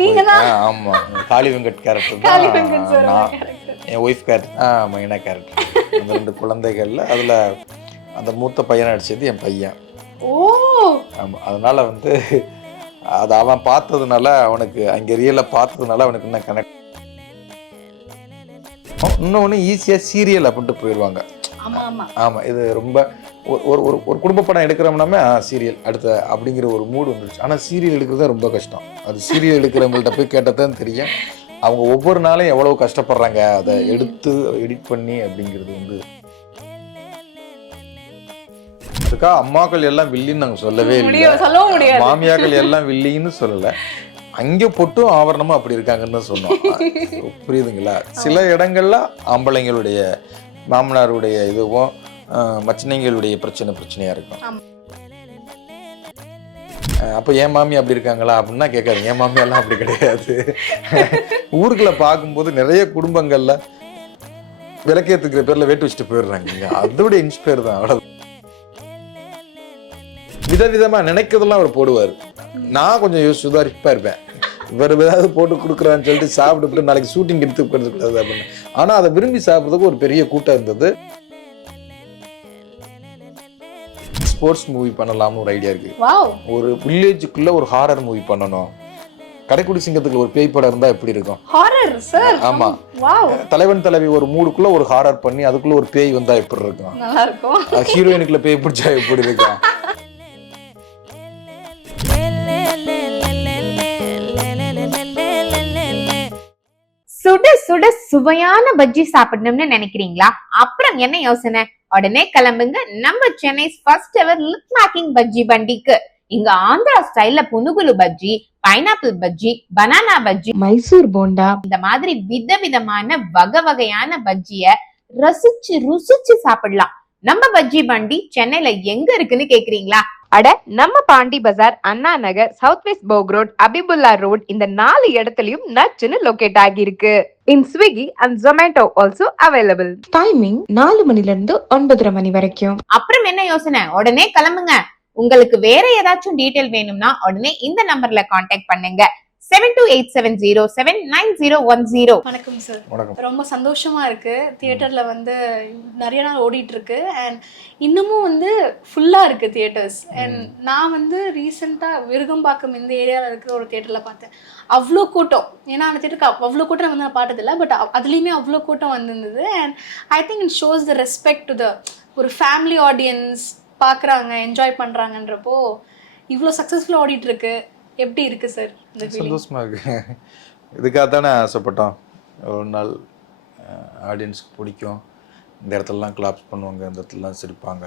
நீங்க தான். ஆமா, காளி வெங்கட் கேரக்டர் காளி வெங்கட் தான் சார் நான். கேரக்டர். என் ஒய்ஃப் கேரக்டர் மைனா கேரக்டர். அந்த 2 குழந்தைகள்ல அதில் அந்த மூத்த பையனை நடிச்சது என் பையன். ஓ ஆமாம், அதனால வந்து அதை அவன் பார்த்ததுனால அவனுக்கு அங்கே ரியலாக பார்த்ததுனால அவனுக்கு இன்னும் கனெக்ட். இன்னொன்று ஈஸியாக சீரியல் அப்படின்ட்டு போயிடுவாங்க. ஆமா ஆமா ஆமாம், இது ரொம்ப ஒரு ஒரு ஒரு குடும்ப படம் எடுக்கிறோம்னாமே சீரியல் அடுத்த அப்படிங்கிற ஒரு மூடு வந்துடுச்சு. ஆனால் சீரியல் எடுக்கிறது ரொம்ப கஷ்டம். அது சீரியல் எடுக்கிறவங்கள்ட்ட போய் கேட்டால் தான் தெரியும் அவங்க ஒவ்வொரு நாளும் எவ்வளோ கஷ்டப்படுறாங்க அதை எடுத்து எடிட் பண்ணி அப்படிங்கிறது வந்து. அதுக்காக அம்மாக்கள் எல்லாம் வில்லின்னு நாங்கள் சொல்லவே இல்லை, சொல்ல முடியாது. மாமியாக்கள் எல்லாம் வில்லின்னு சொல்லலை. அங்கே பொட்டும் ஆவரணமும் அப்படி இருக்காங்கன்னு தான் சொன்னோம். புரியுதுங்களா? சில இடங்கள்ல ஆம்பளைங்களுடைய மாமனாருடைய இதுவும் மச்சினைங்களுடைய பிரச்சனையா இருக்கும். அப்போ என் மாமி அப்படி இருக்காங்களா அப்படின்னா கேட்காது. என் மாமியெல்லாம் அப்படி கிடையாது. ஊருக்குள்ள பார்க்கும்போது நிறைய குடும்பங்கள்ல விளக்கேற்றுக்கிற பேர்ல வேட்டு வச்சுட்டு போயிடுறாங்க. அதோட இன்ஸ்பயர் தான். அவ்வளவு விதவிதமா நினைக்கிறதெல்லாம் அவர் போடுவார். நான் கொஞ்சம் சுதாரிப்பா இருப்பேன். இவர் ஏதாவது போட்டு கொடுக்குறான்னு சொல்லிட்டு சாப்பிட்டு நாளைக்கு ஷூட்டிங் எடுத்து கொடுத்துக்கூடாது அப்படின்னு. ஆனா அதை விரும்பி சாப்பிட்றதுக்கு ஒரு பெரிய கூட்டம் இருந்தது. ஸ்போர்ட்ஸ் மூவி பண்ணலாம்னு ஒரு ஐடியா இருக்கு. ஒரு வில்லேஜுக்குள்ள ஒரு ஹாரர் மூவி பண்ணணும். கடைக்குடி சிங்கத்துக்கு ஒரு பேய் படம் இருந்தா எப்படி இருக்கும்? Horror sir. ஆமா, தலைவன் தலைவி ஒரு மூடுக்குள்ள ஒரு ஹாரர் பண்ணி அதுக்குள்ள ஒரு பேய் வந்தா எப்படி இருக்கும்? நல்லா இருக்கும். ஹீரோயினுக்குள்ள பேய் பிடிச்சா எப்படி இருக்கும்? சுட சுட சுவையான பஜ்ஜி சாப்பிடணும்னு நினைக்கிறீங்களா? அப்புறம் என்ன யோசனை? உடனே கிளம்புங்க நம்ம Chennai first ever live making bajji பண்டிக்கு. இங்க ஆந்திரா ஸ்டைல்ல புனுகுலு பஜ்ஜி, பைனாப்பிள் பஜ்ஜி, பனானா பஜ்ஜி, மைசூர் போண்டா, இந்த மாதிரி விதவிதமான வகையான பஜ்ஜிய ரசிச்சு ருசிச்சு சாப்பிடலாம். நம்ம பஜ்ஜி பண்டி சென்னையில எங்க இருக்குன்னு கேக்குறீங்களா? அட, நம்ம Pondy Bazaar, Anna Nagar, south west Boag road, Habibullah road, இந்த 4 இடத்துலயும் நச்சுன்னு லொகேட் ஆகிருக்கு. In Swiggy and Zomato also available. Timing 4 மணில இருந்து 9:30 மணி வரைக்கும். அப்புறம் என்ன யோசனை? உடனே கிளம்புங்க. உங்களுக்கு வேற ஏதாச்சும் டீடைல் வேணும்னா உடனே இந்த நம்பர்ல கான்டாக்ட் பண்ணுங்க. 7287079010. வணக்கம் சார். ரொம்ப சந்தோஷமா இருக்கு. தியேட்டர்ல வந்து நிறைய நாள் ஓடிட்டு இருக்கு அண்ட் இன்னமும் வந்து ஃபுல்லா இருக்கு தியேட்டர்ஸ். அண்ட் நான் வந்து ரீசெண்டா விருகம்பாக்கம் இந்த ஏரியாவில் இருக்கிற ஒரு தியேட்டர்ல பார்த்தேன். அவ்வளோ கூட்டம். ஏன்னா அந்த தியேட்டருக்கு அவ்வளோ கூட்டம் வந்து நான் பார்த்ததில்லை, பட் அதுலேயுமே அவ்வளோ கூட்டம் வந்திருந்தது. And I think it shows the respect to the ஒரு ஃபேமிலி ஆடியன்ஸ் பார்க்குறாங்க, என்ஜாய் பண்ணுறாங்கன்றப்போ இவ்வளோ சக்ஸஸ்ஃபுல்லாக ஓடிட்டு இருக்கு. எப்படி இருக்கு சார்? சந்தோஷமா இருக்கு. இதுக்காக தானே ஆசைப்பட்டோம். ஒரு நாள் ஆடியன்ஸ்க்கு பிடிக்கும், இந்த இடத்துலலாம் கிளாப்ஸ் பண்ணுவாங்க, இந்த இடத்துலலாம் சிரிப்பாங்க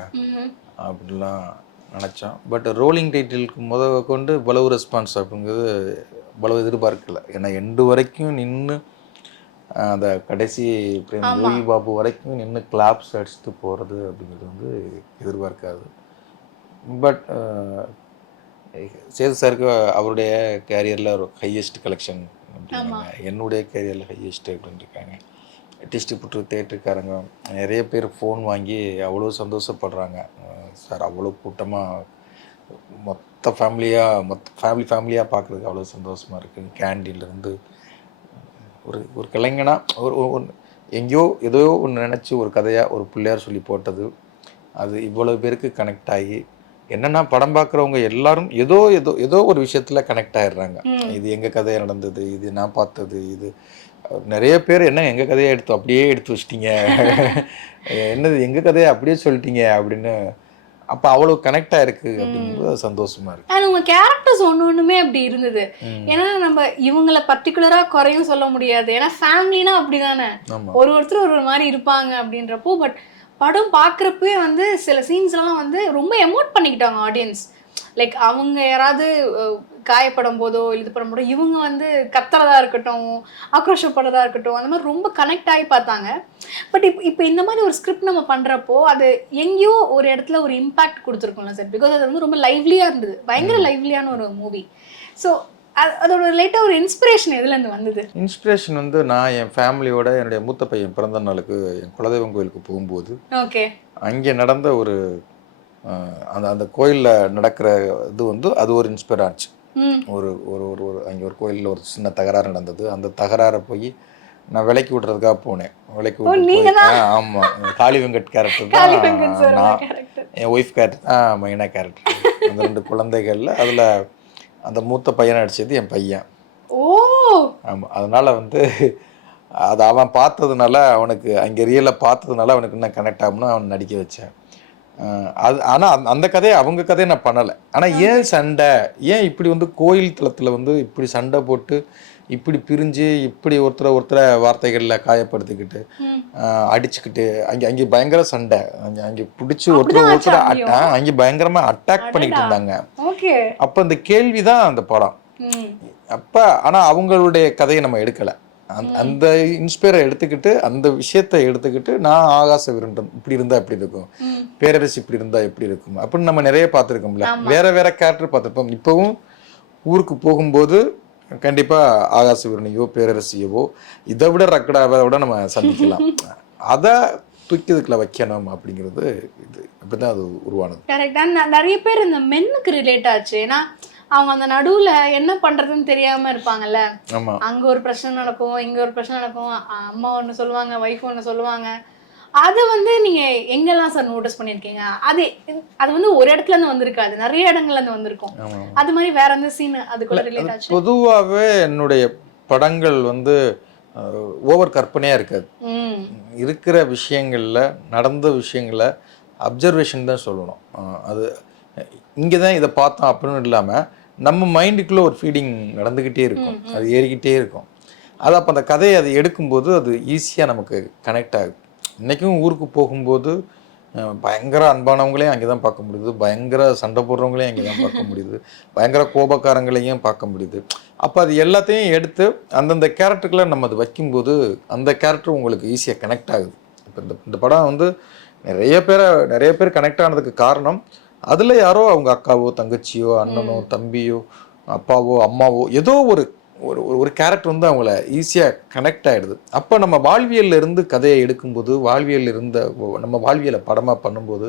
அப்படிலாம் நினச்சோம். பட் ரோலிங் டைட்டிலுக்கு கொண்டு பலவு ரெஸ்பான்ஸ் அப்படிங்கிறது பலவு எதிர்பார்க்கல. ஏன்னா எண்டு வரைக்கும் நின்று அந்த கடைசி யோகி பாபு வரைக்கும் நின்று கிளாப்ஸ் அடிச்சுட்டு போகிறது அப்படிங்கிறது வந்து எதிர்பார்க்காது. பட் சேது சாருக்கு அவருடைய கேரியரில் ஒரு ஹையஸ்ட் கலெக்ஷன் அப்படின்னாங்க, என்னுடைய கேரியரில் ஹையஸ்ட் அப்படின்னு இருக்காங்க. டிஸ்ட்ரிபியூட்டர் தேட்டருக்காரங்க நிறைய பேர் ஃபோன் வாங்கி அவ்வளோ சந்தோஷப்படுறாங்க. சார் அவ்வளோ கூட்டமாக மொத்த ஃபேமிலியாக பார்க்குறதுக்கு அவ்வளோ சந்தோஷமாக இருக்குது. கேண்டீன்லேருந்து ஒரு கலைஞனாக ஒரு எங்கேயோ ஏதோ ஒன்று நினச்சி ஒரு கதையாக ஒரு பிள்ளையார் சொல்லி போட்டது அது இவ்வளோ பேருக்கு கனெக்ட் ஆகி என்னென்னா படம் பார்க்குறவங்க எல்லாரும் ஏதோ ஒரு விஷயத்தில் கனெக்ட் ஆகிடுறாங்க. இது எங்கள் கதையாக நடந்தது, இது நான் பார்த்தது, இது நிறைய பேர் என்ன எங்கள் கதையை அப்படியே எடுத்து வச்சிட்டிங்க, என்னது எங்கள் கதையை அப்படியே சொல்லிட்டீங்க அப்படின்னு. அப்போ அவ்வளோ கனெக்ட் ஆயிருக்கு அப்படிங்கும்போது சந்தோஷமா இருக்கு. அண்ட் உங்க கேரக்டர்ஸ் ஒன்றுமே அப்படி இருந்தது. ஏன்னா நம்ம இவங்களை பர்டிகுலரா குறையும் சொல்ல முடியாது. ஏன்னா ஃபேமிலினா அப்படிதானே, ஒருத்தர் ஒரு மாதிரி இருப்பாங்க அப்படின்றப்போ. பட் படம் பார்க்குறப்பே வந்து சில சீன்ஸ்லாம் வந்து ரொம்ப எமோட் பண்ணிக்கிட்டாங்க ஆடியன்ஸ். லைக் அவங்க யாராவது காயப்படும் போதோ இது பண்ணும்போதோ இவங்க வந்து கத்துறதா இருக்கட்டும், ஆக்ரோஷப்படுறதா இருக்கட்டும், அந்த மாதிரி ரொம்ப கனெக்ட் ஆகி பார்த்தாங்க. பட் இப்போ இந்த மாதிரி ஒரு ஸ்கிரிப்ட் நம்ம பண்ணுறப்போ அது எங்கேயோ ஒரு இடத்துல ஒரு இம்பாக்ட் கொடுத்துருக்கோம்ல சார். பிகாஸ் அது வந்து ரொம்ப லைவ்லியாக இருந்தது, பயங்கர லைவ்லியான ஒரு மூவி. ஸோ அதோட லைட்டாக ஒரு இன்ஸ்பிரேஷன் எதுலேருந்து வந்தது? இன்ஸ்பிரேஷன் வந்து நான் என் ஃபேமிலியோட என்னுடைய மூத்த பையன் பிறந்த நாளுக்கு என் குலதெய்வம் கோயிலுக்கு போகும்போது அங்கே நடந்த ஒரு அந்த கோயிலில் நடக்கிற இது வந்து அது ஒரு இன்ஸ்பயர் ஆச்சு. ஒரு ஒரு ஒரு ஒரு அங்கே ஒரு கோயிலில் ஒரு சின்ன தகராறு நடந்தது. அந்த தகராறை போய் நான் விலைக்கு விட்றதுக்காக போனேன். விலைக்கு விட்டு ஆமாம், காளி வெங்கட் கேரக்டர் தான் நான், என் ஒய்ஃப் கேரக்டர் தான் மெயினாக கேரக்டர். அந்த 2 குழந்தைகளில் அதில் அந்த மூத்த பையனை அடித்தது என் பையன். ஆமாம், அதனால் வந்து அது அவன் பார்த்ததுனால அவனுக்கு அங்கே ரியலாக பார்த்ததுனால அவனுக்கு இன்னும் கனெக்ட் ஆகும்னு அவன் நடிக்க வச்சேன். அது ஆனால் அந்த கதையை அவங்க கதையை நான் பண்ணலை. ஆனால் ஏன் சண்டை, ஏன் இப்படி வந்து கோயில் தளத்தில் வந்து இப்படி சண்டை போட்டு இப்படி பிரிஞ்சு இப்படி ஒருத்தரை வார்த்தைகளில் காயப்படுத்திக்கிட்டு அடிச்சுக்கிட்டு அங்கே பயங்கர சண்டை, அங்கே பிடிச்சி ஒருத்தர் அங்கே பயங்கரமாக அட்டாக் பண்ணிக்கிட்டு இருந்தாங்க. அப்போ அந்த கேள்வி தான் அந்த படம். அப்போ ஆனால் அவங்களுடைய கதையை நம்ம எடுக்கலை. அந்த இன்ஸ்பயரை எடுத்துக்கிட்டு அந்த விஷயத்தை எடுத்துக்கிட்டு நான் ஆகாச விருண்டம் இப்படி இருந்தா எப்படி இருக்கும், பேரரசு இப்படி இருந்தா எப்படி இருக்கும் அப்படின்னு நம்ம நிறைய பார்த்துருக்கோம்ல. வேற கேரக்டர் பார்த்துருப்போம். இப்பவும் ஊருக்கு போகும்போது கண்டிப்பா ஆகாச விருணையோ பேரரசியவோ இதை விட ரக்கடாவை விட நம்ம சந்திக்கலாம். அதை தூக்கிதுக்குள்ள வைக்கணும் அப்படிங்கிறது இது அப்படிதான் அது உருவானது. கரெக்டா. நிறைய பேர் இந்த மென்னுக்கு ரிலேட் ஆச்சு. ஏன்னா அவங்க அந்த நடுவுல என்ன பண்றதுன்னு தெரியாம இருப்பாங்கல்ல. அங்க ஒரு பிரச்சனை நடக்கும், இங்க ஒரு பிரச்சனை நடக்கும், அம்மா ஒண்ணு சொல்லுவாங்க, ஒய்ஃப் ஒண்ணு சொல்லுவாங்க. அது வந்து நீங்க எங்கெல்லாம் சார் நோட்டீஸ் பண்ணிருக்கீங்க? அது வந்து ஒரு இடத்துல இருந்து வந்திருக்காது, நிறைய இடங்கள்ல இருந்து வந்திருக்கும். அது மாதிரி வேற எந்த சீன் அதுக்குள்ள ரிலேட் ஆச்சு? பொதுவாகவே என்னுடைய படங்கள் வந்து ஓவர் கற்பனையா இருக்காது. இருக்கிற விஷயங்கள்ல நடந்த விஷயங்களை அப்சர்வேஷன் தான் சொல்லணும். அது இங்கேதான் இதை பார்த்தோம் அப்படின்னு இல்லாமல் நம்ம மைண்டுக்குள்ளே ஒரு ஃபீடிங் நடந்துக்கிட்டே இருக்கும், அது ஏறிக்கிட்டே இருக்கும். அது அப்போ அந்த கதையை அதை எடுக்கும்போது அது ஈஸியாக நமக்கு கனெக்ட் ஆகுது. இன்றைக்கும் ஊருக்கு போகும்போது பயங்கர அன்பானவங்களையும் அங்கே தான் பார்க்க முடியுது, பயங்கர சண்டை போடுறவங்களையும் அங்கே தான் பார்க்க முடியுது, பயங்கர கோபக்காரங்களையும் பார்க்க முடியுது. அப்போ அது எல்லாத்தையும் எடுத்து அந்தந்த கேரக்டருக்குள்ள நம்ம அது வைக்கும்போது அந்த கேரக்டர் உங்களுக்கு ஈஸியாக கனெக்ட் ஆகுது. இப்போ இந்த படம் வந்து நிறைய பேர் கனெக்ட் ஆனதுக்கு காரணம் அதில் யாரோ அவங்க அக்காவோ தங்கச்சியோ அண்ணனோ தம்பியோ அப்பாவோ அம்மாவோ ஏதோ ஒரு ஒரு கேரக்டர் வந்து அவங்கள ஈஸியாக கனெக்ட் ஆகிடுது. அப்போ நம்ம வாழ்வியலில் இருந்து கதையை எடுக்கும்போது, வாழ்வியல் இருந்த நம்ம வாழ்வியலை படமாக பண்ணும்போது,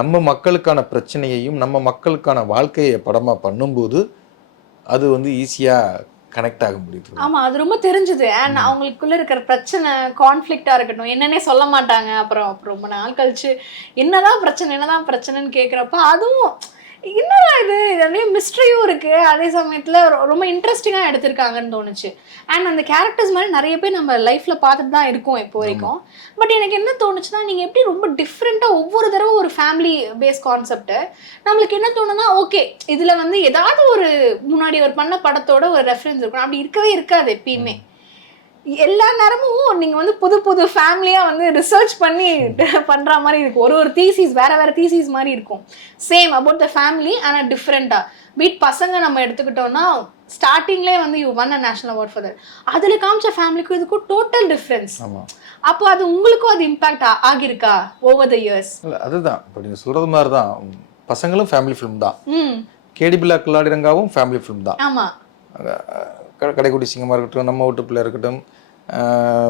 நம்ம மக்களுக்கான பிரச்சனையையும் நம்ம மக்களுக்கான வாழ்க்கையை படமாக பண்ணும்போது அது வந்து ஈஸியாக கனெக்ட் ஆக முடியுது. ஆமா, அது ரொம்ப தெரிஞ்சுது. அண்ட் அவங்களுக்குள்ள இருக்கிற பிரச்சனை, கான்ஃப்ளிக்டா இருக்கட்டும், என்னன்னே சொல்ல மாட்டாங்க. அப்புறம் ரொம்ப நாள் கழிச்சு என்னதான் பிரச்சனைன்னு கேட்குறப்ப அதுவும் என்னடா இது நிறைய மிஸ்ட்ரியும் இருக்கு, அதே சமயத்துல ரொம்ப இன்ட்ரெஸ்டிங்கா எடுத்திருக்காங்கன்னு தோணுச்சு. அண்ட் அந்த கேரக்டர்ஸ் மாதிரி நிறைய பேர் நம்ம லைஃப்ல பார்த்துட்டு தான் இருக்கோம் இப்போ வரைக்கும். பட் எனக்கு என்ன தோணுச்சுன்னா, நீங்க எப்படி ரொம்ப டிஃப்ரெண்டா ஒவ்வொரு தடவை ஒரு ஃபேமிலி பேஸ் கான்செப்ட் நம்மளுக்கு என்ன தோணுன்னா, ஓகே இதுல வந்து ஏதாவது ஒரு முன்னாடி ஒரு பண்ண படத்தோட ஒரு ரெஃபரன்ஸ் இருக்கும். அப்படி இருக்கவே இருக்காது எப்பயுமே. எல்லா நேரமும் நீங்க வந்து புது புது ஃபேமிலியா வந்து ரிசர்ச் பண்ணி பண்ற மாதிரி இருக்கும். ஒரு தீசிஸ் வேற தீசிஸ் மாதிரி இருக்கும். சேம் அபவுட் த ஃபேமிலி, ஆனால் டிஃப்ரெண்டா. பீட் பசங்க நம்ம எடுத்துக்கிட்டோம்னா ஸ்டார்டிங்லேயே வந்து you one a national award for that. அதுல காமிச்ச ஃபேமிலிக்கும் இதுக்கும் டோட்டல் டிஃப்ரென்ஸ். அப்போ அது உங்களுக்கும் அது இம்பாக்ட் ஆகியிருக்கா ஓவர் த இயர்ஸ்? அதுதான் இப்போ நீங்க சொல்றது மாதிரி தான். பசங்களும் ஃபேமிலி ஃபிலிம் தான், கேடி பிளாக் கில்லாடிரங்காவும் ஃபேமிலி ஃபிலிம் தான். ஆமா, கடைக்குடி சிங்கமாக இருக்கட்டும், நம்ம வீட்டு பிள்ளை இருக்கட்டும்,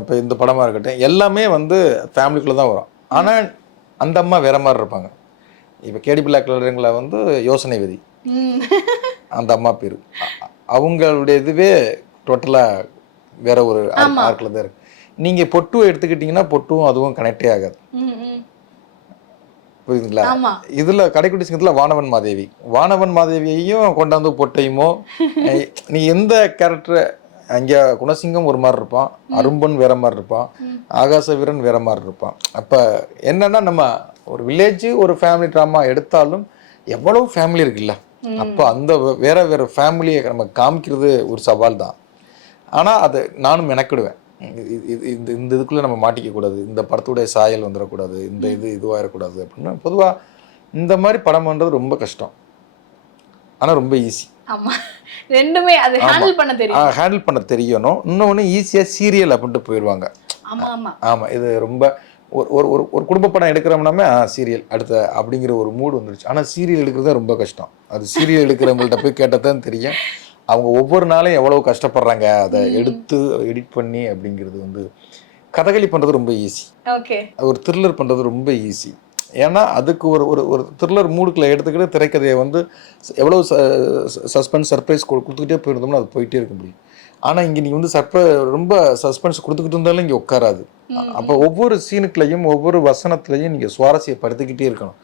இப்போ இந்த படமாக இருக்கட்டும், எல்லாமே வந்து ஃபேமிலிக்குள்ளே தான் வரும். ஆனால் அந்த அம்மா வேற மாதிரி இருப்பாங்க. இப்போ கேடி பிளாக் கில்லாடிரங்களா வந்து யோசனை விதி அந்த அம்மா பேர், அவங்களுடைய இதுவே டோட்டலாக வேற ஒரு ஆர்க்கில் தான் இருக்கு. நீங்கள் பொட்டுவை எடுத்துக்கிட்டிங்கன்னா பொட்டுவும் அதுவும் கனெக்டே ஆகாது. புரியுதுங்களா? இதுல கடைக்குட்டி சிங்கத்துல வானவன் மாதேவியையும் கொண்டாந்து பொட்டையுமோ, நீ எந்த கேரக்டர் அங்கே குணசிங்கம் ஒரு மாதிரி இருப்பான், அரும்பன் வேற மாதிரி இருப்பான், ஆகாச வீரன் வேற மாதிரி இருப்பான். அப்ப என்னன்னா நம்ம ஒரு வில்லேஜ் ஒரு ஃபேமிலி ட்ராமா எடுத்தாலும் எவ்வளவு ஃபேமிலி இருக்குல்ல, அப்போ அந்த வேற ஃபேமிலியை நம்ம காமிக்கிறது ஒரு சவால் தான். ஆனா அது நானும் மெனக்கிடுவேன். இந்த இதுக்குள்ளே நம்ம மாட்டிக்க கூடாது, இந்த படத்துடைய சாயல் வந்துடக்கூடாது, இந்த இதுவாகிடக்கூடாது அப்படின்னு. பொதுவாக இந்த மாதிரி படம் பண்ணுறது ரொம்ப கஷ்டம், ஆனால் ரொம்ப ஈஸி. ரெண்டுமே அது ஹேண்டில் பண்ண தெரியணும். இன்னொன்று ஈஸியாக சீரியல் அப்படின்ட்டு போயிடுவாங்க. ஆமாம், இது ரொம்ப ஒரு குடும்ப படம் எடுக்கிறோம்னாமே சீரியல் அடுத்த அப்படிங்கிற ஒரு மூடு வந்துடுச்சு. ஆனால் சீரியல் எடுக்கிறது ரொம்ப கஷ்டம். அது சீரியல் எடுக்கிறவங்கள்ட்ட போய் கேட்டால் தான் தெரியும் அவங்க ஒவ்வொரு நாளும் எவ்வளவு கஷ்டப்படுறாங்க அதை எடுத்து எடிட் பண்ணி. அப்படிங்கிறது வந்து கதகளி பண்றது ரொம்ப ஈஸி, ஒரு த்ரில்லர் பண்றது ரொம்ப ஈஸி. ஏன்னா அதுக்கு ஒரு ஒரு ஒரு த்ரில்லர் மூடுக்குள்ள எடுத்துக்கிட்டு திரைக்கதையை வந்து எவ்வளோ சஸ்பென்ஸ் சர்ப்ரைஸ் கொடுத்துக்கிட்டே போயிருந்தோம்னா அது போயிட்டே இருக்க முடியும். ஆனால் இங்கே நீங்கள் வந்து ரொம்ப சஸ்பென்ஸ் கொடுத்துக்கிட்டு இருந்தாலும் இங்கே உட்காராது. அப்போ ஒவ்வொரு சீனுக்குலையும் ஒவ்வொரு வசனத்துலையும் நீங்கள் சுவாரஸ்யப்படுத்திக்கிட்டே இருக்கணும்,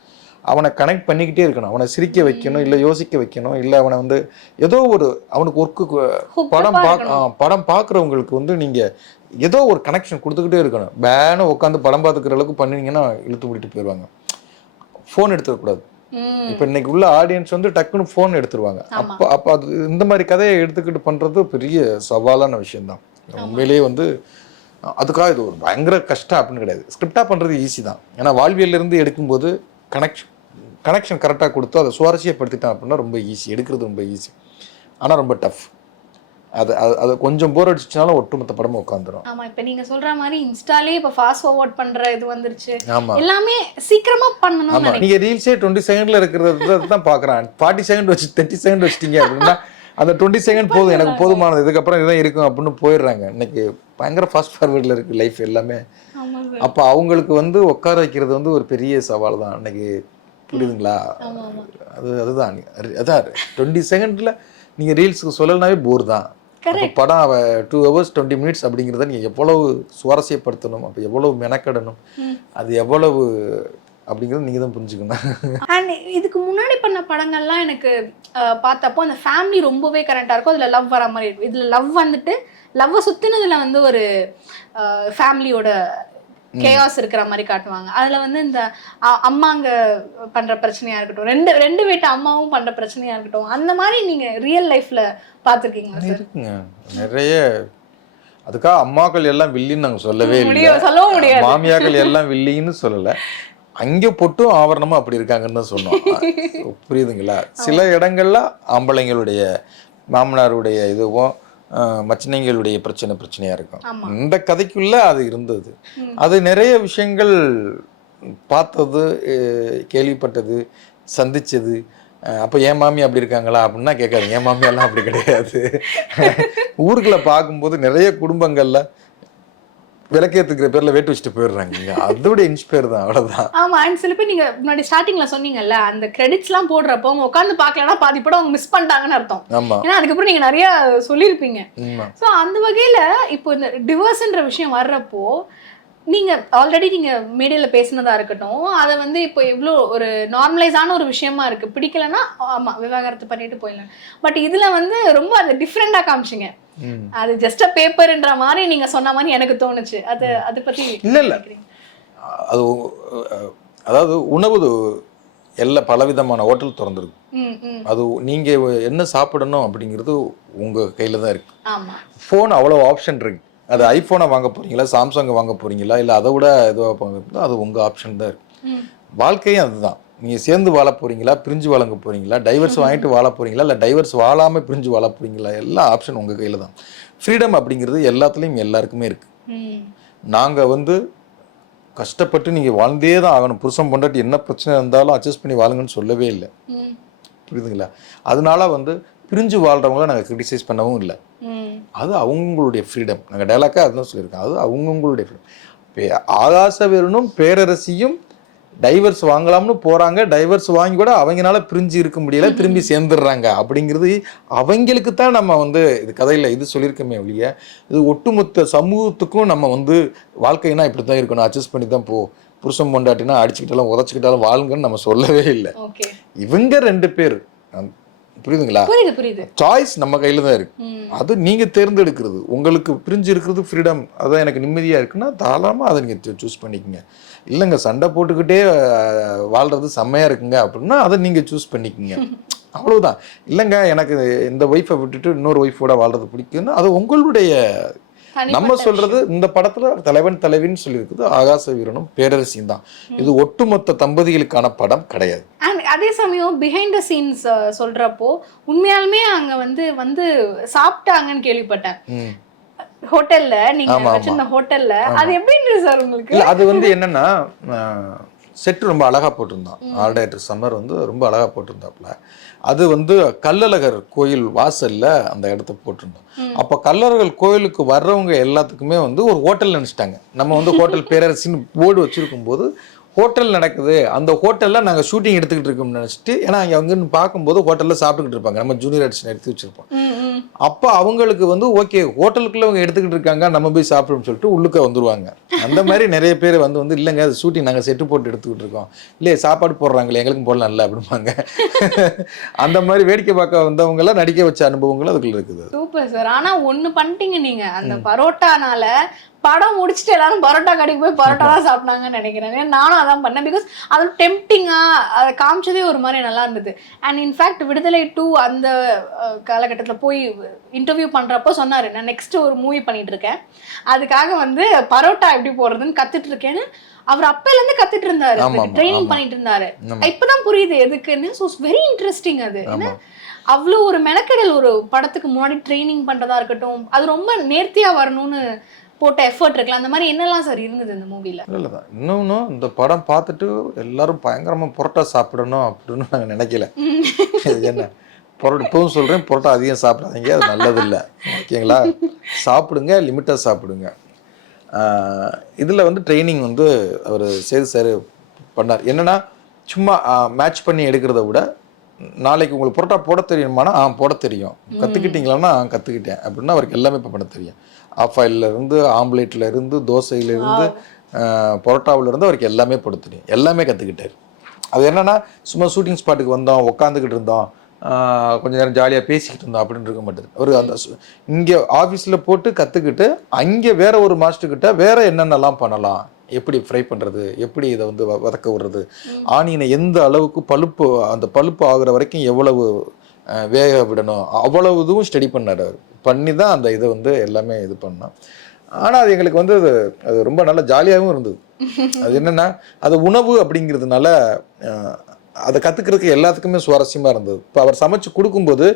அவனை கனெக்ட் பண்ணிக்கிட்டே இருக்கணும், அவனை சிரிக்க வைக்கணும், இல்லை யோசிக்க வைக்கணும், இல்லை அவனை வந்து ஏதோ ஒரு அவனுக்கு ஒர்க்கு படம் பார்க்குறவங்களுக்கு வந்து நீங்கள் ஏதோ ஒரு கனெக்ஷன் கொடுத்துக்கிட்டே இருக்கணும். பேனு உட்காந்து படம் பார்த்துக்கிற அளவுக்கு பண்ணிங்கன்னா இழுத்து முடிட்டு போயிடுவாங்க. ஃபோன் எடுத்துடக்கூடாது. இப்போ இன்னைக்கு உள்ள ஆடியன்ஸ் வந்து டக்குன்னு ஃபோன் எடுத்துருவாங்க. அப்போ அது இந்த மாதிரி கதையை எடுத்துக்கிட்டு பண்ணுறது பெரிய சவாலான விஷயம்தான் உண்மையிலேயே. வந்து அதுக்காக இது ஒரு பயங்கர கஷ்டம் அப்படின்னு கிடையாது. ஸ்கிரிப்டாக பண்ணுறது ஈஸி தான். ஏன்னா வாழ்வியலிருந்து எடுக்கும்போது கனெக்ஷன் கரெக்டாக கொடுத்து அதை சுவாரஸ்யப்படுத்திட்டான் அப்படின்னா ரொம்ப ஈஸி, எடுக்கிறது ரொம்ப ஈஸி. ஆனால் ரொம்ப டஃப். அது கொஞ்சம் போர் அடிச்சுனாலும் ஒட்டுமொத்த படமும் உட்காந்துரும். ஆமா, இப்ப நீங்க சொல்ற மாதிரி இன்ஸ்டாலே இப்ப ஃபாஸ்ட் ஃபார்வர்ட் பண்ற இது வந்துருச்சு. எல்லாமே சீக்கிரமா பண்ணணும். ஆமா, நீங்க ரீல்ஸே 20 செகண்ட்ல இருக்கிறது தான் பாக்குறான். 40 செகண்ட் வச்சு 30 செகண்ட் வச்சிட்டீங்க அப்படின்னா அந்த 20 செகண்ட் போதும், எனக்கு போதுமானது, இதுக்கப்புறம் இதுதான் இருக்கும் அப்படின்னு போயிடுறாங்க. இன்னைக்கு பயங்கர ஃபாஸ்ட் ஃபார்வர்டில் இருக்கு லைஃப் எல்லாமே. அப்போ அவங்களுக்கு வந்து உட்கார வைக்கிறது வந்து ஒரு பெரிய சவால் தான் இன்னைக்கு, புரியுதுங்களா? அதுதான் 20 செகண்ட்ல நீங்க ரீல்ஸுக்கு சொல்லலனாவே போர் தான். படம் 2 hours 20 minutes அப்படிங்கிறத நீங்கள் எவ்வளவு சுவாரஸ்யப்படுத்தணும், அப்போ எவ்வளவு மெனக்கடணும், அது எவ்வளவு அப்படிங்கிறது நீங்கள் தான் புரிஞ்சுக்கணும். அண்ட் இதுக்கு முன்னாடி பண்ண படங்கள்லாம் எனக்கு பார்த்தப்போ அந்த ஃபேமிலி ரொம்பவே கரெக்டாக இருக்கும். அதில் லவ் வர மாதிரி இருக்கும். இதில் லவ் வந்துட்டு லவ்வை சுற்றினதில் வந்து ஒரு ஃபேமிலியோட கேயாஸ் இருக்கிற மாதிரி காட்டுவாங்க. அதில் வந்து இந்த அம்மாங்க பண்ணுற பிரச்சனையாக இருக்கட்டும், ரெண்டு வீட்டு அம்மாவும் பண்ணுற பிரச்சனையாக இருக்கட்டும், அந்த மாதிரி நீங்கள் ரியல் லைஃப்பில் பார்த்துருக்கீங்களா சார்? இருக்குங்க நிறைய. அதுக்காக அம்மாக்கள் எல்லாம் வில்லின்னு நாங்கள் சொல்லவே இல்லை, சொல்ல முடியாது. மாமியாக்கள் எல்லாம் வில்லின்னு சொல்லலை. அங்கே பொட்டும் ஆவரணமும் அப்படி இருக்காங்கன்னு தான் சொன்னோம். புரியுதுங்களா? சில இடங்கள்ல ஆம்பளைங்களுடைய மாமனாருடைய இதுவும் மச்சினைங்களுடைய பிரச்சனையா இருக்கும். இந்த கதைக்குள்ள அது இருந்தது. அது நிறைய விஷயங்கள் பார்த்தது, கேள்விப்பட்டது, சந்திச்சது. அப்போ என் மாமி அப்படி இருக்காங்களா அப்படின்னா கேட்காது. என் மாமியெல்லாம் அப்படி கிடையாது. ஊருக்குள்ள பார்க்கும்போது நிறைய குடும்பங்கள்ல விளக்கேற்றுக்கிற பேர்ல வேட்டு வச்சுட்டு போயிடுறாங்க. அதோட இன்ஸ்பயர் தான், அவ்வளவுதான். ஆமா, அண்ட் சில பேர் நீங்க முன்னாடி ஸ்டார்டிங்ல சொன்னீங்கல்ல, அந்த கிரெடிட்ஸ் எல்லாம் போடுறப்போ அவங்க உட்காந்து பாக்கலன்னா பாதி படம் அவங்க மிஸ் பண்ணிட்டாங்கன்னு அர்த்தம். ஏன்னா அதுக்கப்புறம் நீங்க நிறைய சொல்லியிருப்பீங்க. ஸோ அந்த வகையில இப்போ இந்த டிவோர்ஸ்ன்ற விஷயம் வர்றப்போ நீங்க ஆல்ரெடி நீங்க மீடியால பேசினதா இருக்கட்டும், அதை வந்து இப்போ எவ்வளோ ஒரு நார்மலைஸான ஒரு விஷயமா இருக்கு. பிடிக்கலன்னா ஆமா விவாகரத்து பண்ணிட்டு போயிடலாம். பட் இதுல வந்து ரொம்ப அது டிஃப்ரெண்டா காமிச்சிங்க. அது ஜஸ்ட் அ பேப்பர்ன்ற மாதிரி நீங்க சொன்ன மாதிரி எனக்கு தோணுச்சு. அதை பத்தி இல்ல அது அதாவது உணவு எல்லா பலவிதமான ஹோட்டல் திறந்துருக்கு. அது நீங்க என்ன சாப்பிடணும் அப்படிங்கிறது உங்க கையில தான் இருக்கு. ஃபோன் அவ்வளோ ஆப்ஷன் இருக்கு. அது ஐஃபோனை வாங்க போறீங்களா, சாம்சங் வாங்க போறீங்களா, இல்லை அதை விட இதுவாக போங்க, அது உங்க ஆப்ஷன் தான் இருக்கு. வாழ்க்கையும் அதுதான். நீங்கள் சேர்ந்து வாழ போறீங்களா, பிரிஞ்சு வாழங்க போறீங்களா, டைவர்ஸ் வாங்கிட்டு வாழ போறீங்களா, இல்லை டைவர்ஸ் வாழாமல் பிரிஞ்சு வாழ போறீங்களா, எல்லா ஆப்ஷன் உங்கள் கையில் தான். ஃப்ரீடம் அப்படிங்கிறது எல்லாத்துலேயும் எல்லாருக்குமே இருக்கு. நாங்கள் வந்து கஷ்டப்பட்டு நீங்கள் வாழ்ந்தே தான் ஆகணும், புருஷன் பொண்டாட்டி என்ன பிரச்சனை இருந்தாலும் அட்ஜஸ்ட் பண்ணி வாழுங்கன்னு சொல்லவே இல்லை. புரியுதுங்களா? அதனால வந்து பிரிஞ்சு வாழ்றவங்கள நாங்கள் கிரிட்டிசைஸ் பண்ணவும் இல்லை. அது அவங்களுடைய ஃப்ரீடம். நாங்கள் டைலாக்காக அதுதான் சொல்லியிருக்கோம். அது அவங்களுடைய ஃப்ரீடம். ஆகாசவேலனும் பேரரசியும் டைவர்ஸ் வாங்கலாம்னு போறாங்க. டைவர்ஸ் வாங்கி கூட அவங்களால பிரிஞ்சு இருக்க முடியல, திரும்பி சேர்ந்துடுறாங்க. அப்படிங்கிறது அவங்களுக்கு தான் நம்ம வந்து இது கதையில் இது சொல்லியிருக்கோமே ஒழிய, இது ஒட்டுமொத்த சமூகத்துக்கும் நம்ம வந்து வாழ்க்கைனா இப்படி தான் இருக்கணும், அட்ஜஸ்ட் பண்ணி தான் போ, புருஷன் பொண்டாட்டினா அடிச்சுக்கிட்டாலும் உதச்சிக்கிட்டாலும் வாழுங்கன்னு நம்ம சொல்லவே இல்லை. இவங்க 2 பேர், புரியுதுங்களா? சாய்ஸ் நம்ம கையில தான் இருக்கு. அது நீங்க தேர்ந்தெடுக்கிறது. உங்களுக்கு பிரிஞ்சு இருக்கிறது ஃப்ரீடம், அதான் எனக்கு நிம்மதியா இருக்குன்னா தாராளமா அதை நீங்க சூஸ் பண்ணிக்கங்க. இல்லைங்க சண்டை போட்டுக்கிட்டே வாழ்றது செம்மையா இருக்குங்க அப்படின்னா அதை நீங்க சூஸ் பண்ணிக்கங்க. அவ்வளவுதான். இல்லைங்க எனக்கு இந்த ஒய்ஃபை விட்டுட்டு இன்னொரு ஒய்ஃபோட வாழ்றது பிடிக்குன்னா அது உங்களுடைய. நம்ம சொல்றது இந்த படத்துல தலைவன் தலைவின்னு சொல்லி இருக்குது, ஆகாச வீரனும் பேரரசியும் தான். இது ஒட்டுமொத்த தம்பதிகளுக்கான படம் கிடையாது. அதே சமயம் பிஹைண்ட் த சீன்ஸ் சொல்றப்போ உண்மையாலுமே அங்க வந்து சாப்பிட்டாங்கன்னு கேள்விப்பட்டேன். ஹோட்டல்ல நீங்க வச்சிருந்த ஹோட்டல்ல அது எப்படி சார் உங்களுக்கு? அது வந்து என்னன்னா செட் ரொம்ப அழகா போட்டிருந்தான். ஆர்டர் சம்மர் வந்து ரொம்ப அழகா போட்டிருந்தாப்புல. அது வந்து கள்ளழகர் கோயில் வாசல்ல அந்த இடத்த போட்டிருந்தோம். அப்போ கள்ளழகர் கோயிலுக்கு வர்றவங்க எல்லாத்துக்குமே வந்து ஒரு ஹோட்டல் நினைச்சிட்டாங்க. நம்ம வந்து ஹோட்டல் பேரரசின்னு போர்டு வச்சிருக்கும் போது ஹோட்டல் நடக்குது, அந்த ஹோட்டலில் நாங்கள் ஷூட்டிங் எடுத்துக்கிட்டு இருக்கோம்னு நினச்சிட்டு, ஏன்னா அங்கேருந்து பார்க்கும்போது ஹோட்டலில் சாப்பிட்டுக்கிட்டு இருப்பாங்க, நம்ம ஜூனியர் ஆர்டிஸ்ட் எடுத்து வச்சுருப்போம். அப்போ அவங்களுக்கு வந்து ஓகே ஹோட்டலுக்குள்ளே அவங்க எடுத்துக்கிட்டு இருக்காங்க, நம்ம போய் சாப்பிடுன்னு சொல்லிட்டு உள்ளுக்க வந்துடுவாங்க. அந்த மாதிரி நிறைய பேர் வந்து இல்லைங்க அது ஷூட்டிங் நாங்கள் செட்டு போட்டு எடுத்துக்கிட்டு இருக்கோம், இல்லையே சாப்பாடு போடுறாங்களே எங்களுக்கும் போடலாம் இல்லை அப்படிம்பாங்க. அந்த மாதிரி வேடிக்கை பார்க்க வந்தவங்களாம் நடிக்க வச்ச அனுபவங்களும் அதுக்குள்ள இருக்குது. Super sir. ஆனால் ஒன்று பண்ணிட்டீங்க நீங்கள், அந்த பரோட்டானால படம் முடிச்சுட்டு எல்லாரும் பரோட்டா கடைக்கு போய் பரோட்டா தான் சாப்பிட்டாங்கன்னு நினைக்கிறேன். நானும் அதான் பண்ணேன். பிகாஸ் அது டெம்ப்டிங்காக அதை காமிச்சதே ஒரு மாதிரி நல்லா இருந்தது. அண்ட் இன்ஃபேக்ட் விடுதலை 2 அந்த காலகட்டத்தில் போய் இன்டர்வியூ பண்ணுறப்போ சொன்னார், நான் நெக்ஸ்ட் ஒரு மூவி பண்ணிட்டு இருக்கேன், அதுக்காக வந்து பரோட்டா எப்படி போடுறதுன்னு கற்றுட்டு இருக்கேன்னு. அவர் அப்பையிலேருந்து கற்றுட்டு இருந்தாரு, ட்ரைனிங் பண்ணிட்டு இருந்தாரு. இப்போதான் புரியுது எதுக்குன்னு. So very interesting. அது ஏன்னா அவ்வளோ ஒரு மெனக்கெடல், ஒரு படத்துக்கு முன்னாடி ட்ரைனிங் பண்ணுறதா இருக்கட்டும், அது ரொம்ப நேர்த்தியாக வரணும்னு போட்ட எஃபர்ட் இருக்குல்ல. அந்த மாதிரி என்னெல்லாம் சார் இருந்தது இந்த மூவில? இல்லை தான் இன்னொன்னும் இந்த படம் பார்த்துட்டு எல்லாரும் பயங்கரமாக புரோட்டா சாப்பிடணும் அப்படின்னு நாங்கள் நினைக்கல. என்ன பரோட்டா இப்பவும் சொல்கிறேன், புரோட்டா அதிகம் சாப்பிடாதீங்க, அது நல்லதில்லை, ஓகேங்களா? சாப்பிடுங்க, லிமிட்டாக சாப்பிடுங்க. இதில் வந்து ட்ரைனிங் வந்து அவர் சேது சார் பண்ணார். என்னென்னா சும்மா மேட்ச் பண்ணி எடுக்கிறத விட, நாளைக்கு உங்களுக்கு புரோட்டா போட தெரியுமானா போட தெரியும், கற்றுக்கிட்டீங்களான்னா கற்றுக்கிட்டேன் அப்படின்னா அவருக்கு எல்லாமே இப்போ பண்ண தெரியும். ஆஃப் ஆயிலிருந்து, ஆம்லேட்லேருந்து, தோசையிலேருந்து, பரோட்டாவிலேருந்து அவருக்கு எல்லாமே போட தெரியும், எல்லாமே கற்றுக்கிட்டார். அது என்னென்னா சும்மா ஷூட்டிங் ஸ்பாட்டுக்கு வந்தோம், உட்காந்துக்கிட்டு இருந்தோம், கொஞ்சம் நேரம் ஜாலியாக பேசிக்கிட்டு இருந்தோம் அப்படின்னு இருக்க மாட்டேது. அவர் அந்த இங்கே ஆஃபீஸில் போட்டு கற்றுக்கிட்டு அங்கே வேற ஒரு மாஸ்டர்கிட்ட வேற என்னென்னலாம் பண்ணலாம், எப்படி ஃப்ரை பண்ணுறது, எப்படி இதை வந்து வதக்க விடுறது, ஆனியனை எந்த அளவுக்கு பழுப்பு, அந்த பழுப்பு ஆகுற வரைக்கும் எவ்வளவு வேக விடணும், அவ்வளவு இதுவும் ஸ்டடி பண்ணார். அவர் பண்ணி தான் அந்த இதை வந்து எல்லாமே இது பண்ணோம். ஆனால் அது எங்களுக்கு வந்து அது ரொம்ப நல்ல ஜாலியாகவும் இருந்தது. அது என்னென்னா அது உணவு அப்படிங்கிறதுனால அதை கற்றுக்கிறதுக்கு எல்லாத்துக்குமே சுவாரஸ்யமாக இருந்தது. இப்போ அவர் சமைச்சு கொடுக்கும்போது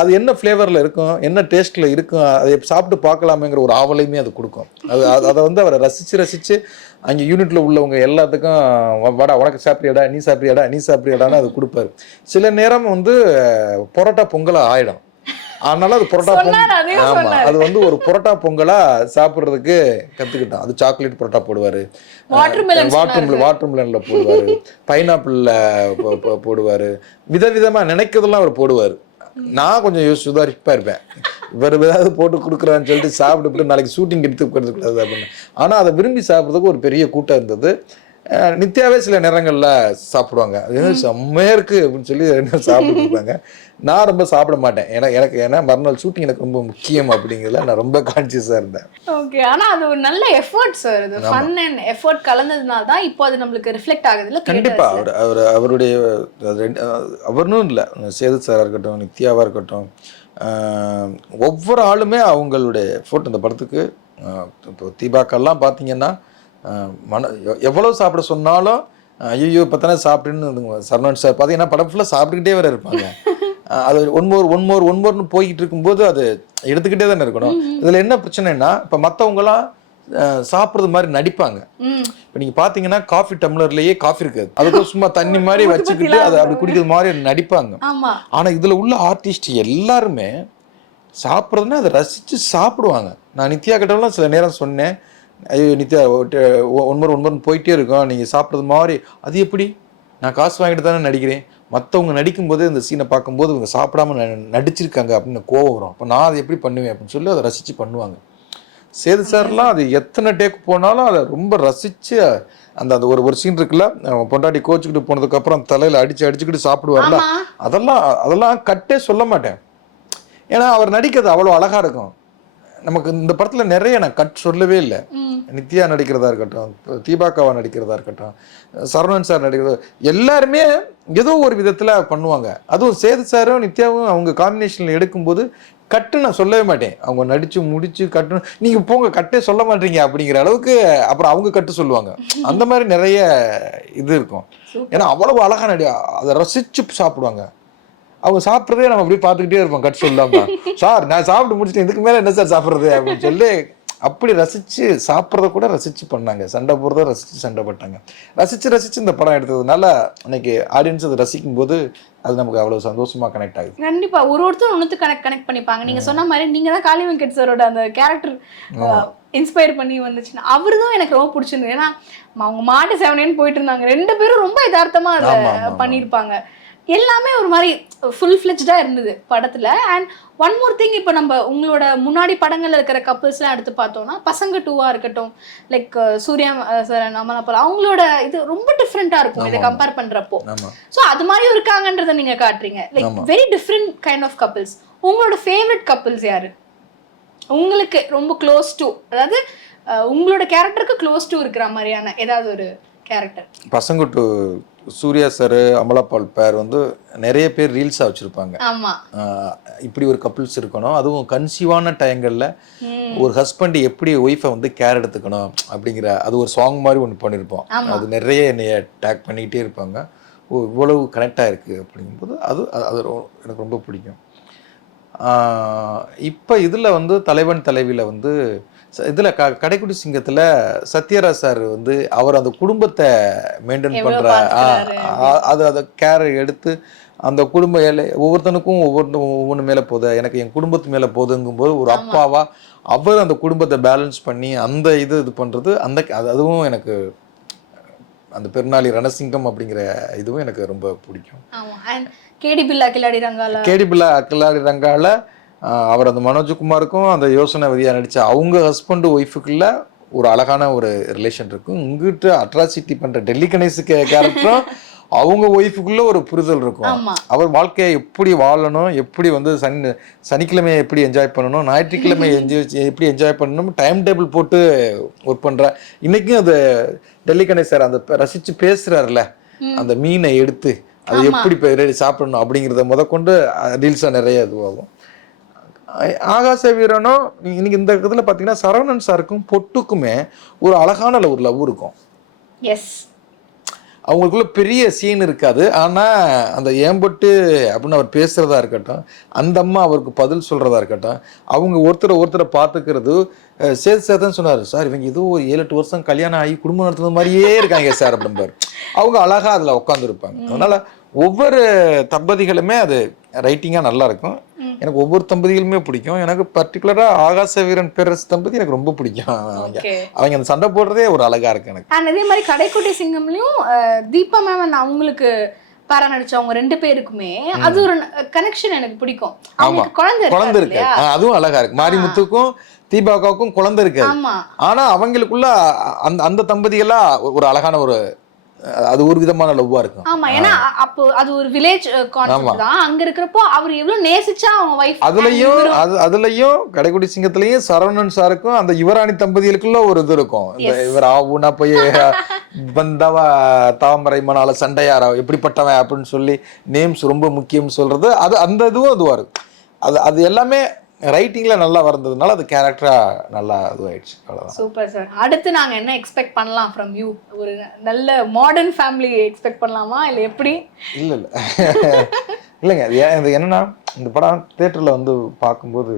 அது என்ன ஃப்ளேவரில் இருக்கும், என்ன டேஸ்ட்டில் இருக்கும், அதை சாப்பிட்டு பார்க்கலாமேங்கிற ஒரு ஆவலையுமே அது கொடுக்கும். அதை வந்து அவரை ரசித்து அங்கே யூனிட்டில் உள்ளவங்க எல்லாத்துக்கும் வாடா உனக்கு சாப்பிட்றியாடா, நீ சாப்பிட்றியாடா, நீ சாப்பிட்றியாடான்னு அது கொடுப்பாரு. சில நேரம் வந்து பரோட்டா பொங்கலாக ஆகிடும், அதனால அது பரோட்டா பொங்கல். ஆமாம், அது வந்து ஒரு பரோட்டா பொங்கலாக சாப்பிட்றதுக்கு கற்றுக்கிட்டோம். அது சாக்லேட் பரோட்டா போடுவார், வாட்டர்மெலனில் போடுவார், பைனாப்பிளில் போடுவார், விதவிதமாக நினைக்கிறதெல்லாம் அவர் போடுவார். நான் கொஞ்சம் சுதாரிப்பாக இருப்பேன், இவர் ஏதாவது போட்டு கொடுக்குறான்னு சொல்லிட்டு சாப்பிட்டு நாளைக்கு ஷூட்டிங் எடுத்துக்கிறது கூடாது அப்படின்னு. ஆனால் அதை விரும்பி சாப்பிட்றதுக்கு ஒரு பெரிய கூட்டம் இருந்தது. நித்யாவே சில நேரங்களில் சாப்பிடுவாங்க, அது செம்மையாக இருக்குது அப்படின்னு சொல்லி சாப்பிட்டு இருப்பாங்க. நான் ரொம்ப சாப்பிட மாட்டேன், ஏன்னா மறுநாள் ஷூட்டிங் எனக்கு ரொம்ப முக்கியம் அப்படிங்கிறதுல நான் ரொம்ப கான்சியஸாக இருந்தேன். ஓகே, ஆனால் அது ஒரு நல்ல எஃபர்ட் சார், இது ஃபன் அண்ட் எஃபர்ட் கலந்ததுனால தான் இப்போ அது நம்மளுக்கு ரிஃப்ளெக்ட் ஆகுது இல்லை? கண்டிப்பாக அவருடைய அவர்னும் இல்லை, சேது சாராக இருக்கட்டும், நித்யாவாக இருக்கட்டும், ஒவ்வொரு ஆளுமே அவங்களுடைய எஃபோர்ட் இந்த படத்துக்கு. இப்போ தீபாக்கெல்லாம் பார்த்தீங்கன்னா எவ்வளோ சாப்பிட சொன்னாலும் ஐயோ இப்போ தானே சாப்பிட்டுன்னு சரவணன் சார் பார்த்தீங்கன்னா படம் ஃபுல்லாக சாப்பிட்டுக்கிட்டே வேற இருப்பாங்க. அது ஒன் மோர்னு போய்கிட்டு இருக்கும்போது அது எடுத்துக்கிட்டே தானே இருக்கணும். இதில் என்ன பிரச்சனைன்னா இப்போ மற்றவங்களாம் சாப்பிட்றது மாதிரி நடிப்பாங்க. இப்போ நீங்கள் பார்த்தீங்கன்னா காஃபி டம்ளர்லேயே காஃபி இருக்காது, அதுக்கு சும்மா தண்ணி மாதிரி வச்சுக்கிட்டு அதை அப்படி குடிக்கிறது மாதிரி நடிப்பாங்க. ஆனால் இதில் உள்ள ஆர்டிஸ்ட் எல்லாருமே சாப்பிட்றதுன்னா அதை ரசித்து சாப்பிடுவாங்க. நான் நித்யா கிட்டலாம் சில நேரம் சொன்னேன், ஐயோ நித்யா ஒன்பது போயிட்டே இருக்கோம், நீங்கள் சாப்பிட்றது மாதிரி. அது எப்படி, நான் காசு வாங்கிட்டு தானே நடிக்கிறேன், மற்றவங்க நடிக்கும்போது இந்த சீனை பார்க்கும்போது இவங்க சாப்பிடாம நடிச்சிருக்காங்க அப்படின்னு கோவம் வரும். அப்போ நான் அதை எப்படி பண்ணுவேன் அப்படின்னு சொல்லி அதை ரசித்து பண்ணுவாங்க. சேது சார்லாம் அது எத்தனை டேக்கு போனாலும் அதை ரொம்ப ரசித்து அந்த ஒரு சீன் இருக்குல்ல, பொண்டாட்டி கோச்சுக்கிட்டு போனதுக்கப்புறம் தலையில் அடிச்சுக்கிட்டு சாப்பிடுவார்ல, அதெல்லாம் கட்டே சொல்ல மாட்டேன். ஏன்னா அவர் நடிக்கிறது அவ்வளோ அழகாக இருக்கும். நமக்கு இந்த படத்தில் நிறைய நான் கட் சொல்லவே இல்லை. நித்யா நடிக்கிறதா இருக்கட்டும், தீபாக்காவா நடிக்கிறதா இருக்கட்டும், சரவணன் சார் நடிக்கிறது, எல்லாருமே ஏதோ ஒரு விதத்தில் பண்ணுவாங்க. அதுவும் சேது சாரும் நித்யாவும் அவங்க காம்பினேஷனில் எடுக்கும்போது கட்டு நான் சொல்லவே மாட்டேன். அவங்க நடித்து முடித்து கட்டு நீங்கள் போங்க கட்டே சொல்ல மாட்டீங்க அப்படிங்கிற அளவுக்கு அப்புறம் அவங்க கட்டு சொல்லுவாங்க. அந்த மாதிரி நிறைய இது இருக்கும். ஏன்னா அவ்வளவு அழகாக அதை ரசித்து சாப்பிடுவாங்க. அவங்க சாப்பிட்றதே நம்ம அப்படியே பார்த்துக்கிட்டே இருப்போம் கட் சொல்லாமல். சார் நான் சாப்பிட்டு முடிச்சுட்டு இதுக்கு மேலே என்ன சார் சாப்பிட்றது அப்படின்னு சொல்லி அப்படி ரசித்து சாப்பிட்றத கூட ரசித்து பண்ணாங்க. சண்டை போடுறத ரசித்து சண்டை போட்டாங்க. ரசித்து இந்த படம் எடுத்ததுனால அன்னைக்கு ஆடியன்ஸ் அதை ரசிக்கும் போது அது நமக்கு அவ்வளவு சந்தோஷமா கனெக்ட் ஆகுது. கண்டிப்பா ஒருத்தர் ஒன்றுத்து கனெக்ட் பண்ணிப்பாங்க. நீங்க சொன்ன மாதிரி நீங்க தான் காளி வெங்கட் சாரோட அந்த கேரக்டர் இன்ஸ்பயர் பண்ணி வந்துச்சுன்னா அவரு தான் எனக்கு ரொம்ப பிடிச்சிருந்தது. ஏன்னா அவங்க மாட்டு செவனேன்னு போயிட்டு இருந்தாங்க, 2 பேரும் ரொம்ப யதார்த்தமா அதை பண்ணியிருப்பாங்க. எல்லாமே ஒரு மாதிரி ஃபுல் ஃபிளெஜ்டா இருந்தது படத்துல. அண்ட் ஒன் மோர் திங், இப்போ நம்ம உங்களோட முன்னாடி படங்கள்ல இருக்கிற கப்பிள்ஸ்லாம் எடுத்து பார்த்தோம்னா பசங்க 2வா இருக்கட்டும், லைக் சூர்யா சார் அமலாபால், அவங்களோட இது ரொம்ப டிஃப்ரெண்டா இருக்கும் இதை கம்பேர் பண்றப்போ. ஸோ அது மாதிரி இருக்காங்கன்றதை நீங்க காட்டுறீங்க, like very different kind of couples. உங்களோட ஃபேவரட் கப்பிள்ஸ் யாரு? உங்களுக்கு ரொம்ப க்ளோஸ் டு, அதாவது உங்களோட கேரக்டருக்கு க்ளோஸ் டு இருக்கிற மாதிரியான ஏதாவது ஒரு கேரக்டர்? பசங்க டு சூர்யா சார் அமலாபால் பேர் வந்து நிறைய பேர் ரீல்ஸாக வச்சுருப்பாங்க. இப்படி ஒரு கப்புள்ஸ் இருக்கணும், அதுவும் கன்சீவான டைங்களில் ஒரு ஹஸ்பண்ட் எப்படி ஒய்ஃபை வந்து கேர் எடுத்துக்கணும் அப்படிங்கிற அது ஒரு சாங் மாதிரி ஒன்று பண்ணியிருப்போம். அது நிறைய என்னைய டேக் பண்ணிக்கிட்டே இருப்பாங்க. இவ்வளவு கனெக்டாக இருக்குது அப்படிங்கும்போது அது அது எனக்கு ரொம்ப பிடிக்கும். இப்போ இதில் வந்து தலைவன் தலைவியில் வந்து இதில் கடைக்குடி சிங்கத்தில் சத்யராஜ் சார் வந்து அவர் அந்த குடும்பத்தை மெயின்டைன் பண்ணுற அதை கேர் எடுத்து அந்த குடும்ப ஒவ்வொருத்தனுக்கும் ஒவ்வொன்று மேலே போகுது, எனக்கு என் குடும்பத்து மேலே போகுதுங்கும்போது ஒரு அப்பாவா அவர் அந்த குடும்பத்தை பேலன்ஸ் பண்ணி அந்த இது பண்ணுறது அதுவும் எனக்கு அந்த பெருநாளி ரணசிங்கம் அப்படிங்கிற இதுவும் எனக்கு ரொம்ப பிடிக்கும். கேடி பில்லா கில்லாடி ரங்கால அவர் அந்த மனோஜ்குமாருக்கும் அந்த யோசனை விதியாக நடித்த அவங்க ஹஸ்பண்ட் ஒய்ஃபுக்குள்ள ஒரு அழகான ஒரு ரிலேஷன் இருக்கும். இங்கிட்ட அட்ராசிட்டி பண்ணுற டெல்லி கணேஷுக்கு கேரக்டரும் அவங்க ஒய்ஃபுக்குள்ள ஒரு புரிதல் இருக்கும். அவர் வாழ்க்கையை எப்படி வாழணும், எப்படி வந்து சனிக்கிழமையை எப்படி என்ஜாய் பண்ணணும், ஞாயிற்றுக்கிழமை எப்படி என்ஜாய் பண்ணணும், டைம் டேபிள் போட்டு ஒர்க் பண்ணுற. இன்றைக்கும் அது டெல்லி கணேஷ் சார் அந்த ரசித்து பேசுகிறாருல, அந்த மீனை எடுத்து அது எப்படி சாப்பிடணும் அப்படிங்கிறத முதற்கொண்டு ரீல்ஸாக நிறைய இதுவாகும். ஆகாச வீரனும் இன்னைக்கு இந்த இதில் பார்த்தீங்கன்னா சரவணன் சாருக்கும் பொட்டுக்குமே ஒரு அழகான ஒரு லவ் இருக்கும். அவங்களுக்குள்ள பெரிய சீன் இருக்காது, ஆனால் அந்த ஏம்பட்டு அப்படின்னு அவர் பேசுகிறதா இருக்கட்டும், அந்த அம்மா அவருக்கு பதில் சொல்கிறதா இருக்கட்டும், அவங்க ஒருத்தரை பார்த்துக்கிறது. சேதன் சொன்னார், சார் இவங்க ஏதோ ஒரு 7-8 வருஷம் கல்யாணம் ஆகி குடும்பம் நடத்துறது மாதிரியே இருக்காங்க சார் அப்படின்பாரு. அவங்க அழகாக அதில் உட்காந்துருப்பாங்க. அதனால் ஒவ்வொரு தம்பதிகளுமே அது ரைட்டிங்காக நல்லா இருக்கும். எனக்கு ஒவ்வொரு தம்பதிகளுமே பிடிக்கும். எனக்கு பர்டிகுலராக ஆகாச வீரன் பேரரசு தம்பதி எனக்கு ரொம்ப பிடிக்கும். அவங்க அந்த சண்டை போடுறதே ஒரு அழகா இருக்கு எனக்கு. அதே மாதிரி கடைக்குட்டி சிங்கம்லையும் தீபா மேம் அவங்களுக்கு பாரா நடிச்ச அவங்க 2 பேருக்குமே அது ஒரு கனெக்ஷன் எனக்கு பிடிக்கும். குழந்தை இருக்கு, அதுவும் அழகா இருக்கு. மாரிமுத்துக்கும் தீபாவுக்கும் குழந்தை இருக்கு, ஆனா அவங்களுக்குள்ள அந்த தம்பதிகளா ஒரு அழகான ஒரு அது ஒரு விதமான லவ்வா இருக்கும். ஆமா, ஏன்னா அப்போ அது ஒரு வில்லேஜ் கான்செப்ட் தான். அங்க இருக்கிறப்போ அவர் எவ்வளவு நேசிச்சா அவங்க வைஃப். அதுலயும் கடைக்குடி சிங்கத்திலயும் சரவணன் சாருக்கும் அந்த யுவராணி தம்பதிகளுக்குள்ள ஒரு இது இருக்கும். இவர் ஆவுனா போய் வந்தவா தாமரை மணால சண்டையாரா எப்படிப்பட்டவன் அப்படின்னு சொல்லி நேம்ஸ் ரொம்ப முக்கியம் சொல்றது. அது அந்த இதுவும் இதுவா இருக்கும். அது எல்லாமே ரைட்டிங்ல நல்லா வந்ததுனால அது கேரக்டரா நல்லா இதுவாயிடுச்சு. அவ்வளவுதான். Super sir. அடுத்து நாங்க என்ன எக்ஸ்பெக்ட் பண்ணலாம் ஃப்ரம் யூ? ஒரு நல்ல மாடர்ன் ஃபேமிலி எக்ஸ்பெக்ட் பண்ணலாமா இல்ல எப்படி? இல்லைங்க, அது என்னன்னா இந்த படம் தியேட்டர்ல வந்து பார்க்கும்போது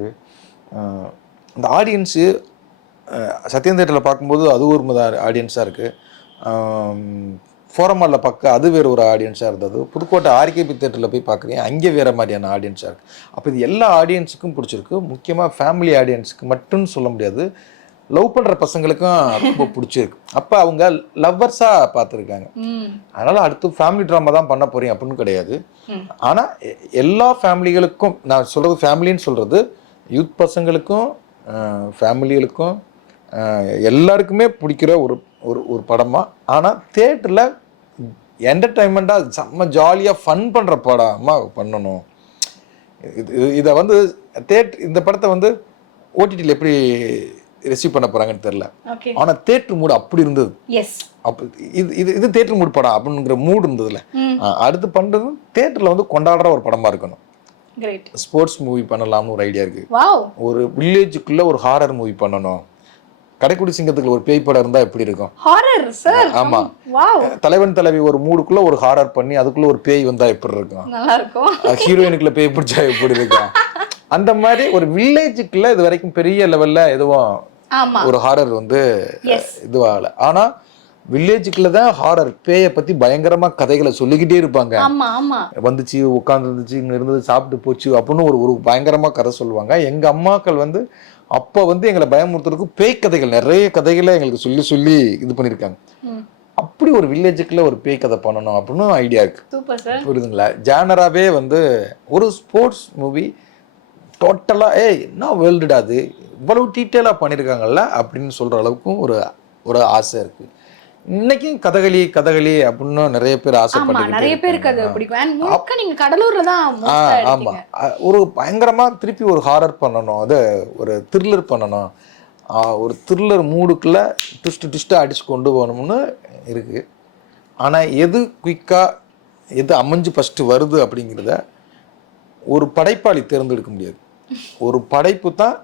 இந்த ஆடியன்ஸு சத்யம் தியேட்டரில் பார்க்கும்போது அது ஒரு ஆடியன்ஸாக இருக்குது. ஃபோரமாலில் பார்க்க அது வேறு ஒரு ஆடியன்ஸாக இருந்தது. புதுக்கோட்டை ஆர்கேபி தேட்டரில் போய் பார்க்குறீங்க, அங்கே வேறு மாதிரியான ஆடியன்ஸாக இருக்குது. அப்போ இது எல்லா ஆடியன்ஸுக்கும் பிடிச்சிருக்கு. முக்கியமாக ஃபேமிலி ஆடியன்ஸுக்கு மட்டும் சொல்ல முடியாது, லவ் பண்ணுற பசங்களுக்கும் ரொம்ப பிடிச்சிருக்கு. அப்போ அவங்க லவ்வர்ஸாக பார்த்துருக்காங்க. அதனால் அடுத்து ஃபேமிலி ட்ராமா தான் பண்ண போகிறீங்க அப்படின்னு கிடையாது. ஆனால் எல்லா ஃபேமிலிகளுக்கும், நான் சொல்கிறது ஃபேமிலின்னு சொல்கிறது யூத் பசங்களுக்கும் ஃபேமிலிகளுக்கும் எல்லாருக்குமே பிடிக்கிற ஒரு ஒரு படமாக, ஆனால் தேட்டரில் என்டர்டைன்மெண்ட்டாக செம்ம ஜாலியாக ஃபன் பண்ணுற படமாக பண்ணணும். இதை வந்து இந்த படத்தை வந்து ஓடிடியில் எப்படி ரிசீவ் பண்ண போகிறாங்கன்னு தெரில, ஆனால் தேட்டர் மூடு அப்படி இருந்தது. அப்போ இது தேட்டர் மூடு படம் அப்படிங்கிற மூடு இருந்ததுல. அடுத்து பண்ணுறது தேட்டரில் வந்து கொண்டாடுற ஒரு படமாக இருக்கணும். ஸ்போர்ட்ஸ் மூவி பண்ணலாம்னு ஒரு ஐடியா இருக்குது. ஒரு வில்லேஜுக்குள்ளே ஒரு ஹாரர் மூவி பண்ணணும். கடைக்குடி சிங்கத்துக்கு ஒரு பேய் படம் இருந்தா எப்படி இருக்கும்? Horror sir. ஆமா, தலைவன் தலைவி ஒரு மூடுக்குள்ள ஒரு ஹாரர் பண்ணி அதுக்குள்ள ஒரு பேய் வந்தா எப்படி இருக்கும்? நல்லா இருக்கும். ஹீரோயினுக்குள்ள பேய் பிடிச்சா எப்படி இருக்கும்? அந்த மாதிரி ஒரு வில்லேஜுக்குள்ள இது வரைக்கும் பெரிய லெவல்ல எதுவும் ஒரு ஹாரர் வந்து இதுவாகல. ஆனா வில்லேஜுக்குள்ள தான் ஹாரர் பேயை பத்தி பயங்கரமா கதைகளை சொல்லிக்கிட்டே இருப்பாங்க. வந்துச்சு, உட்கார்ந்து இருந்துச்சு, இங்க இருந்தது, சாப்பிட்டு போச்சு அப்படின்னு ஒரு பயங்கரமா கதை சொல்லுவாங்க. எங்க அம்மாக்கள் வந்து அப்போ வந்து எங்களை பயமுறுத்துறதுக்கு பேய் கதைகள் நிறைய கதைகளை எங்களுக்கு சொல்லி சொல்லி இது பண்ணியிருக்காங்க. அப்படி ஒரு வில்லேஜுக்குள்ள ஒரு பேய் கதை பண்ணணும் அப்படின்னு ஐடியா இருக்கு. Super sir. புரியுதுங்களா? ஜானராகவே வந்து ஒரு ஸ்போர்ட்ஸ் மூவி டோட்டலாக என்ன வேர்ல்டுடா அது இவ்வளவு டீட்டெயிலாக பண்ணியிருக்காங்கல்ல அப்படின்னு சொல்கிற அளவுக்கும் ஒரு ஆசை இருக்குது. இன்னைக்கும் கதகளி அப்படின்னு நிறைய பேர் ஆசைப்பட்டு நிறைய பேருக்கு அது பிடிக்கும். நீங்க கடலூர்ல தான். ஆமா, ஒரு பயங்கரமா திருப்பி ஒரு ஹாரர் பண்ணணும், அது ஒரு த்ரில்லர் பண்ணணும், ஒரு த்ரில்லர் மூடுக்குள்ள ட்விஸ்ட்டாக அடிச்சு கொண்டு போகணும்னு இருக்கு. ஆனால் எது குயிக்காக எது அமைஞ்சு ஃபஸ்ட்டு வருது அப்படிங்கிறத ஒரு படைப்பாளி தேர்ந்தெடுக்க முடியாது. ஒரு படைப்பு தான்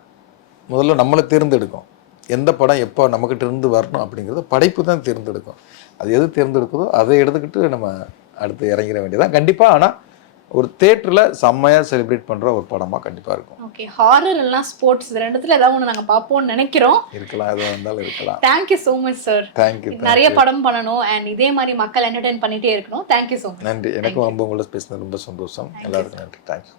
முதல்ல நம்மளை தேர்ந்தெடுக்கும். எந்த படம் எப்போ நம்மக்கிட்ட இருந்து வரணும் அப்படிங்கிறத படைப்பு தான் தேர்ந்தெடுக்கும். அது எது தேர்ந்தெடுக்குதோ அதை எடுத்துக்கிட்டு நம்ம அடுத்து இறங்கிட வேண்டியதான் கண்டிப்பாக. ஆனால் ஒரு தியேட்டரில் செம்மையாக செலிப்ரேட் பண்ணுற ஒரு படமாக கண்டிப்பாக இருக்கும். ஓகே, ஹாரர் எல்லாம் ஸ்போர்ட்ஸ் இது ரெண்டுத்துல ஏதாவது ஒன்று நாங்கள் பார்ப்போம்னு நினைக்கிறோம். இருக்கலாம், எதுவாக இருந்தாலும் இருக்கலாம். Thank you so much sir. Thank you. நிறைய படம் பண்ணணும் அண்ட் இதே மாதிரி மக்கள் என்டர்டெயின் பண்ணிட்டே இருக்கணும். Thank you so much. நன்றி. எனக்கும் ரொம்ப உங்களோட பேசினது ரொம்ப சந்தோஷம். எல்லாருக்கும் நன்றி. தேங்க்யூ.